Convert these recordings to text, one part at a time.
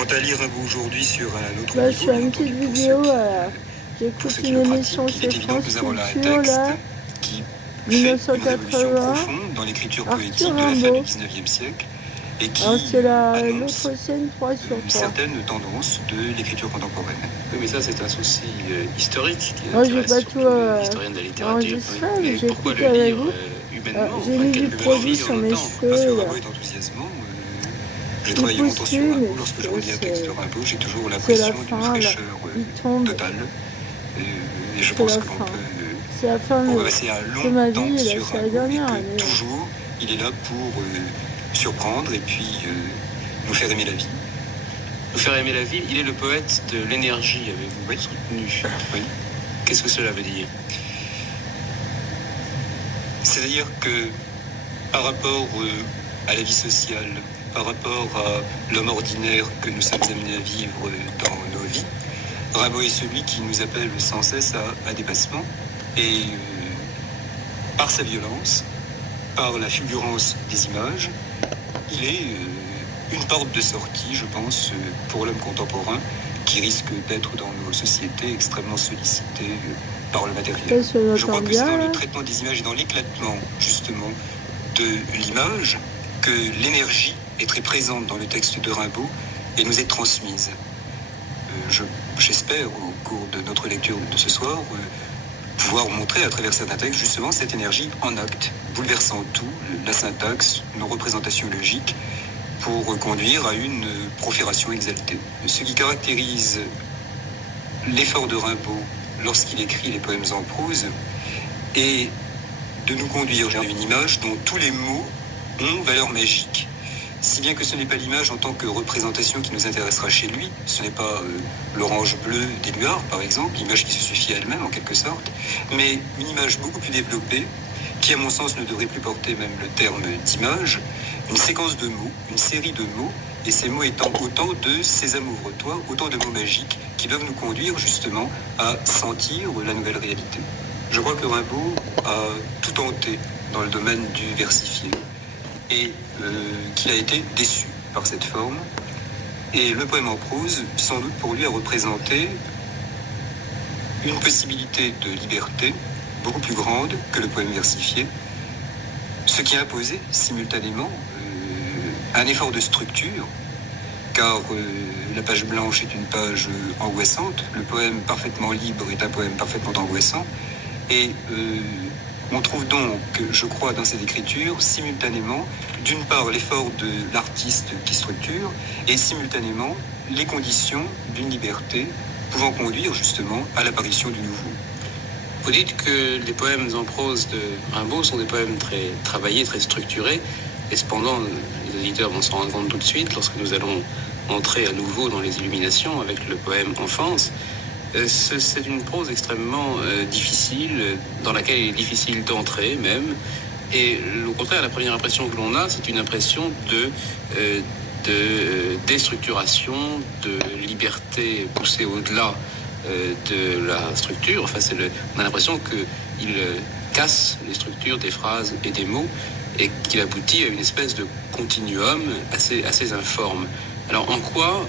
Quant à lire Rimbaud aujourd'hui sur un autre Bah, je niveau, fais une petite vidéo, j'écoute une émission sur France Culture, là, qui fait une révolution 1980, profonde dans l'écriture Arthur poétique de la fin Rimbaud. du 19e siècle et qui Alors c'est annonce l'autre scène 3 sur une 3. certaine tendance de l'écriture contemporaine. Oui, mais ça, c'est un souci historique qui Moi, j'ai intéresse pas surtout tout les historiens de la littérature. enregistré, Oui. mais Mais j'ai pourquoi écouté le avec lire vous. humainement J'ai mis du produit sur mes Parce que cheveux, là. Rimbaud est enthousiasmant. J'ai Il travaillé pousse longtemps sur plus, Rimbaud. mais Lorsque je relis un texte de Rimbaud, j'ai toujours c'est la l'impression d'une fin, là. fraîcheur Il tombe. totale. Et je C'est pense la que l'on fin. peut C'est la fin passer un de long ma temps vie, là, sur c'est la Rimbaud dernière et année. que toujours il est là pour surprendre et puis nous faire aimer la vie. Nous faire aimer la vie, il est le poète de l'énergie, avez-vous soutenu. Oui. Qu'est-ce que cela veut dire? C'est-à-dire que par rapport à la vie sociale, par rapport à l'homme ordinaire que nous sommes amenés à vivre dans nos vies, Rimbaud est celui qui nous appelle sans cesse à un dépassement et par sa violence, par la fulgurance des images, il est une porte de sortie, je pense, pour l'homme contemporain qui risque d'être dans nos sociétés extrêmement sollicité par le matériel. Je crois que c'est dans le traitement des images et dans l'éclatement, justement, de l'image que l'énergie est très présente dans le texte de Rimbaud et nous est transmise. J'espère, au cours de notre lecture de ce soir, pouvoir montrer à travers certains textes, justement, cette énergie en acte, bouleversant tout, la syntaxe, nos représentations logiques, pour conduire à une profération exaltée. Ce qui caractérise l'effort de Rimbaud lorsqu'il écrit les poèmes en prose est de nous conduire vers une image dont tous les mots ont valeur magique. Si bien que ce n'est pas l'image en tant que représentation qui nous intéressera chez lui, ce n'est pas l'orange bleu d'Éluard, par exemple, l'image qui se suffit à elle-même en quelque sorte, mais une image beaucoup plus développée, qui à mon sens ne devrait plus porter même le terme d'image, une séquence de mots, une série de mots, et ces mots étant autant de sésame ouvre-toi, autant de mots magiques qui doivent nous conduire justement à sentir la nouvelle réalité. Je crois que Rimbaud a tout tenté dans le domaine du versifié et qu'il a été déçu par cette forme. Et le poème en prose, sans doute pour lui, a représenté une possibilité de liberté beaucoup plus grande que le poème versifié, ce qui a imposé simultanément un effort de structure, car la page blanche est une page angoissante, le poème parfaitement libre est un poème parfaitement angoissant, et on trouve donc, je crois, dans cette écriture, simultanément, d'une part, l'effort de l'artiste qui structure, et simultanément, les conditions d'une liberté pouvant conduire justement à l'apparition du nouveau. Vous dites que les poèmes en prose de Rimbaud sont des poèmes très travaillés, très structurés, et cependant, les auditeurs vont s'en rendre compte tout de suite lorsque nous allons entrer à nouveau dans les illuminations avec le poème Enfance. C'est une prose extrêmement difficile, dans laquelle il est difficile d'entrer même, et au contraire, la première impression que l'on a, c'est une impression de déstructuration, de liberté poussée au-delà de la structure. Enfin, on a l'impression qu'il casse les structures des phrases et des mots et qu'il aboutit à une espèce de continuum assez informe. Alors, en quoi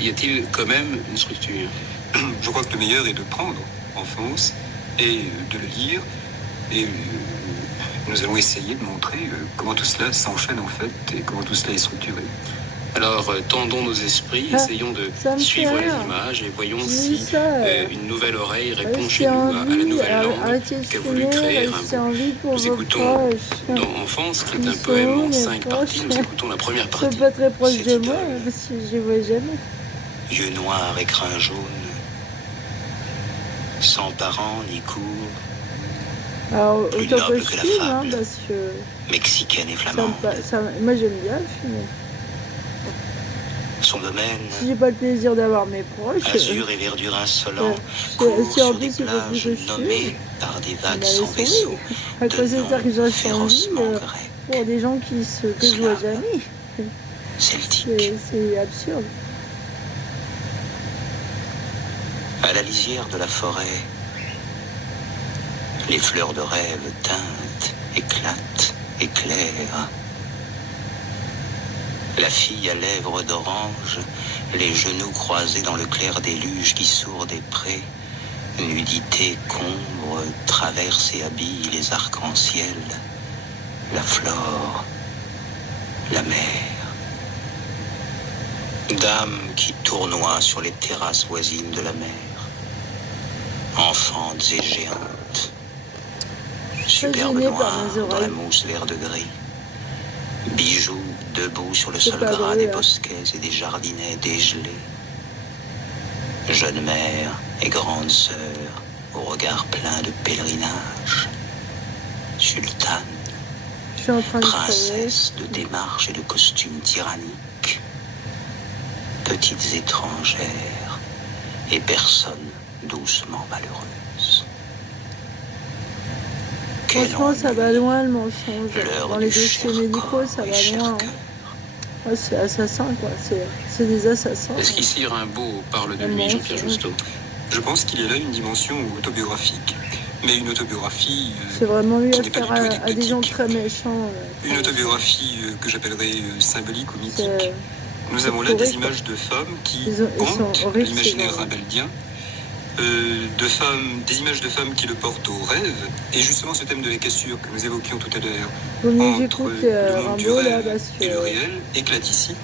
y a-t-il quand même une structure? Je crois que le meilleur est de prendre Enfance et de le lire et nous allons essayer de montrer comment tout cela s'enchaîne en fait et comment tout cela est structuré. Alors, tendons nos esprits, essayons de suivre les images et voyons si une nouvelle oreille répond chez nous à la nouvelle langue qu'a voulu créer Rimbaud. Nous écoutons dans Enfance, qui est un poème en 5 parties, nous écoutons la première partie. Je suis pas très proche de moi, parce que je ne vois jamais. Yeux noirs et crins jaunes, sans parents ni cour, alors, plus autant noble que que la film, fable, parce que mexicaine et flamande. moi j'aime bien le film. Son domaine, Si j'ai pas le plaisir d'avoir mes proches, azur et verdure insolent, si court en sur plus des il faut plus que plages je nommées suis, par des on vagues va sans les sauver. vaisseau, À cause de ça que de noms j'ai férocement envie grecs, pour des gens que je vois jamais. celtiques. C'est absurde. À la lisière de la forêt, les fleurs de rêve teintent, éclatent, éclairent. La fille à lèvres d'orange, les genoux croisés dans le clair déluge qui sourd des prés, nudité combre, traverse et habille les arcs-en-ciel, la flore, la mer. Dame qui tournoie sur les terrasses voisines de la mer, enfantes et géantes, superbe gênée par noire mes dans la oreilles. mousse vert de gris, bijoux debout sur le C'est sol pas gras drôle, des hein. bosquets et des jardinets dégelés. Jeune mère et grande sœur, au regard plein de pèlerinage. Sultane, Je suis en train de travailler. princesse de démarche et de costume tyrannique. Petites étrangères et personnes doucement malheureuses. Quel Franchement, ça va ennui, loin le mensonge. l'heure Dans les du dossiers cher médicaux, corps ça et va cher loin. Hein. cœur. Ouais, c'est assassin, quoi. C'est des assassins. Est-ce qu'ici Rimbaud parle de Un lui, mensonge. Jean-Pierre Justeau? Je pense qu'il y a là une dimension autobiographique, mais une autobiographie C'est vraiment lui qui à n'est pas faire du tout à des gens anecdotique. très méchants. Une autobiographie que j'appellerais symbolique ou mythique. C'est- Nous avons là pourri, des quoi. images de femmes qui Ils sont hantent horribles, l'imaginaire ces gens. rimbaldien, des images de femmes qui le portent au rêve, et justement ce thème de la cassure que nous évoquions tout à l'heure Vaut mieux que entre j'écoute le monde du Rimbaud, là, rêve parce et le que... réel éclate ici.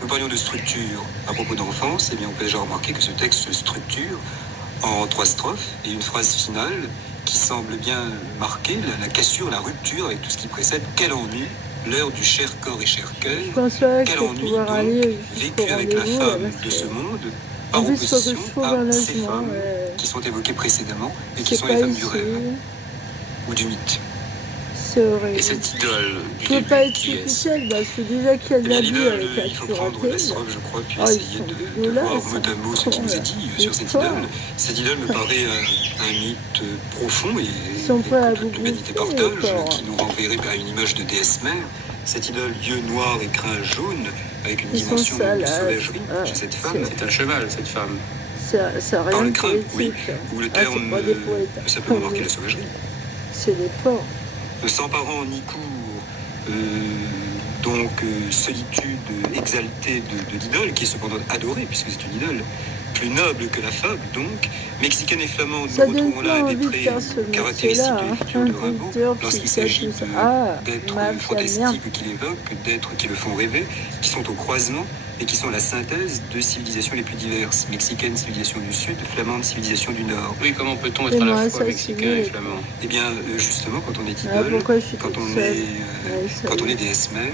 Nous parlions de structure à propos d'enfance, et bien on peut déjà remarquer que ce texte se structure en 3 strophes et une phrase finale qui semble bien marquer la cassure, la rupture avec tout ce qui précède. Quel ennui, l'heure du cher corps et cher cœur. Je pense pas que Quel je vais ennui pouvoir donc, aller vécu jusqu'au avec la rendez-vous. femme parce de que- ce monde, En par plus, il faut que opposition je trouve un à ces logement. femmes Ouais. qui sont évoquées précédemment et qui C'est sont pas les femmes ici. du rêve ou du mythe. C'est horrible. Et cette idole du Je peux début, pas être qui est-ce? superficielle, parce que déjà qu'il y a Eh de bien, l'abus l'idole, avec la il faut prendre la curatelle. strophe, je crois, puis Oh, ils essayer sont de dégueulasses, voir hein. mot à mot ce qui nous est dit Ils sur cette sont idole. Cette idole me paraît un mythe profond et sont prêts à que vous toute l'humanité bouffer, partage, quoi. qui nous renverrait vers une image de déesse mère. Cette idole, yeux noirs et crins jaunes, avec une Ils sont dimension de salaces. sauvagerie Ah, chez cette femme. C'est un cheval, cette femme. Ça a Par rien le de crâne, oui, politique. où le Ah, terme c'est pas des poètes. peut simplement marquer la sauvagerie. C'est des porcs. Sans parents ni cours, donc solitude exaltée de l'idole, qui est cependant adorée, puisque c'est une idole, plus noble que la fable, donc, mexicaine et flamande, Ça nous donne retrouvons là pas des envie de traits faire ce caractéristiques métier-là. de Hein. l'écriture de Rimbaud, Buteur, lorsqu'il psychiatre, s'agit tout ça. Ah, d'êtres mafia, merde. fantastiques qu'il évoque, d'êtres qui le font rêver, qui sont au croisement et qui sont la synthèse de civilisations les plus diverses. Mexicaine, civilisation du Sud, flamande, civilisation du Nord. Oui, comment peut-on être à Fais-moi la fois ça, mexicain civil. et flamand? Eh bien, justement, quand on est Ah, idole, pourquoi je suis quand toute on seule est, Ouais, ça quand y on est. est déesse mère,